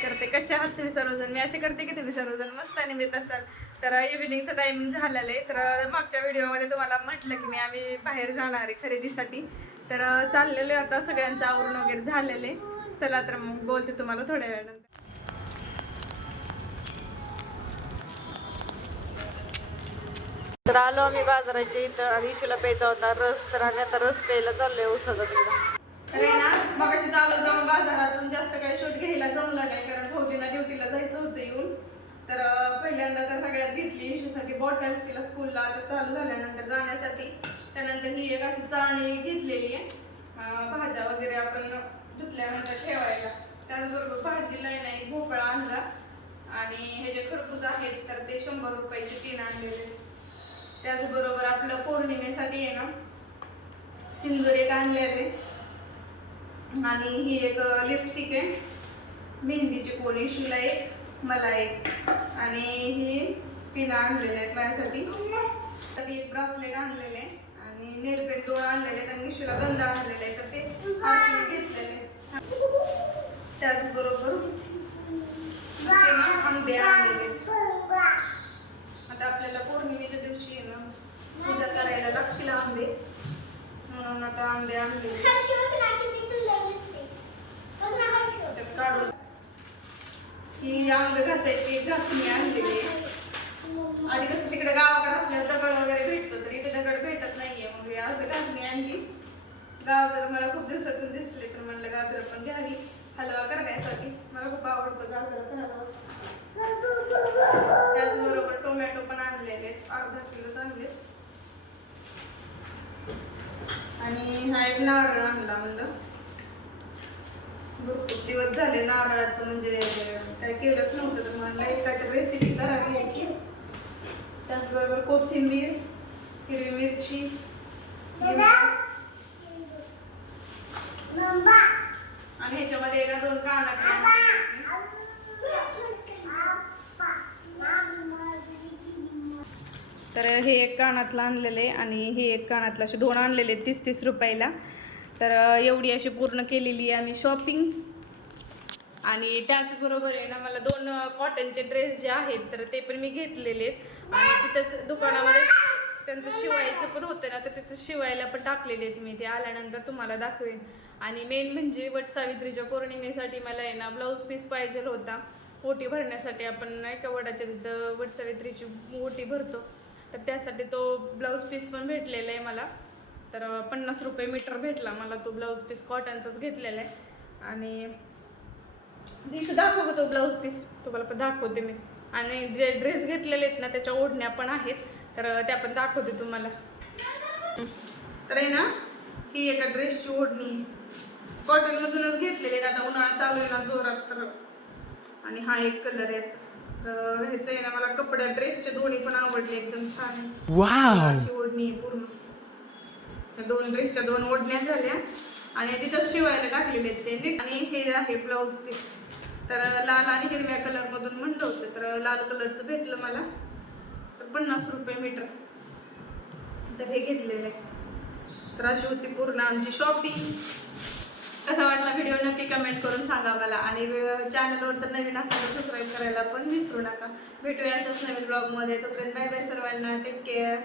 करते. कसे आहात तुम्ही सर्वजण? मी असे करते की तुम्ही सर्वजण मस्त आणि मिळत असाल. तर इव्हिनिंगचं टायमिंग झालेलं आहे. तर मागच्या व्हिडिओमध्ये तुम्हाला म्हटलं की मी आम्ही बाहेर जाणार आहे खरेदीसाठी. तर चाललेले आता सगळ्यांचं आवरून वगैरे झालेले चला तर मग बोलते तुम्हाला थोड्या वेळानंतर. तर आलो आम्ही बाजाराच्या इथं आणि इशूला प्यायचा होता रस. तर आम्ही आता रस प्यायला चाललोय उसाचा तिकडं. मगाशी चालू जाऊन बाजारातून जास्त काही शूट घ्यायला जमलं नाही कारण फौजीला ड्युटीला जायचं होतं येऊन. तर पहिल्यांदा तर सगळ्यात घेतली इशूसाठी बॉटल तिला स्कूलला तर चालू झाल्यानंतर जाण्यासाठी. त्यानंतर ही एक अशी चाळणी घेतलेली आहे. भाज्या वगैरे आपण धुतल्यानंतर ठेवायला. त्याचबरोबर भाजीला आहे ना भोपळा आणला. आणि हे जे खरबूज आहेत तर ते शंभर रुपयाचे तीन आणलेले. त्याचबरोबर आपलं पौर्णिमेसाठी आहे ना सिंदूर एक आणलेले. आणि ही एक लिपस्टिक आहे. मेहंदीची कोण एक मला एक आणि हे पिना आणलेले आहेत माझ्यासाठी. तर एक ब्रासलेट आणलेले आहे. आणि नेल डोळा आणलेले आहेत आणि शिला गंध आणलेले आहे. तर ते घेतलेले त्याचबरोबर असे ना आंबे आणलेले आहेत. आता आपल्याला पौर्णिमेच्या दिवशी आहे ना पूजा करायला लागतील आंबे म्हणून आता आंबे आणले त्यात काढून ही आंबे घासायची घासणी आणलेली आहे. आधी कसं तिकडे गावाकडे असल्यावर दगड वगैरे भेटतो तर इथे दगड भेटत नाहीये. मग असं घासणी आणली. गाजर मला खूप दिवसातून दिसले तर म्हणलं गाजर पण घ्यावी हलवा करण्यासाठी. मला खूप आवडतो गाजराचा हलवा. त्याचबरोबर टोमॅटो पण आणलेले अर्धा किलो आणले आणि हा एक नारळ आणला म्हणलं. भरपूर दिवस झाले नारळाचं म्हणजे काय केलंच नव्हतं तर म्हणलं एक काहीतरी रेसिपी करावी त्याचबरोबर कोथिंबीर हिरवी मिरची आणि ह्याच्यामध्ये एका दोन कांदा तर हे एक कानातलं आणलेलं आहे आणि हे एक कानातलं असे दोन आणलेले आहेत तीस तीस रुपयाला. तर एवढी अशी पूर्ण केलेली आहे आम्ही शॉपिंग आणि त्याचबरोबर आहे ना मला दोन कॉटनचे ड्रेस जे आहेत तर ते पण मी घेतलेले आहेत. आणि तिथंच दुकानामध्ये त्यांचं शिवायचं पण होतं ना तर त्याचं शिवायला पण टाकलेले आहेत मी. ते आल्यानंतर तुम्हाला दाखवेन. आणि मेन म्हणजे वट सावित्रीच्या पौर्णिमेसाठी मला आहे ना ब्लाऊज पीस पाहिजे होता. ओटी भरण्यासाठी आपण नाही का वडाच्या तिथं वट सावित्रीची ओटी भरतो. तर त्यासाठी तो ब्लाऊज पीस पण भेटलेला आहे मला. तर पन्नास रुपये मीटर भेटला मला तो ब्लाऊज पीस कॉटनचाच घेतलेला आहे. आणि दिशू दाखव गं तो ब्लाऊज पीस तुम्हाला पण दाखवते मी. आणि जे ड्रेस घेतलेले आहेत ना त्याच्या ओढण्या पण आहेत. तर त्या पण दाखवते तुम्हाला. तर आहे ना ही एका ड्रेसची ओढणी कॉटनमधूनच घेतलेली आहे आता उन्हाळा चालू आहे ना जोरात तर. आणि हा एक कलर आहे. तर ह्याचं आहे ना मला कपड्या ड्रेसचे दोन्ही पण आवडले एकदम छान ओढणी पूर्ण. दोन ड्रेसच्या दोन ओढण्या झाल्या. आणि तिथं शिवायला टाकलेले आहेत ते. आणि हे आहे ब्लाऊज पीस तर लाल आणि हिरव्या कलरमधून म्हटलं म्हणलं होतं तर लाल कलरचं भेटलं मला. तर पन्नास रुपये मीटर तर हे घेतलेलं आहे. तर अशी होती पूर्ण आमची शॉपिंग कसा वाटला व्हिडिओ नक्की कमेंट करून सांगा मला. आणि चॅनलवर तर नवीन असेल सबस्क्राईब करायला पण विसरू नका. भेटूया अशाच नवीन ब्लॉगमध्ये तोपर्यंत बाय बाय सर्वांना. Take care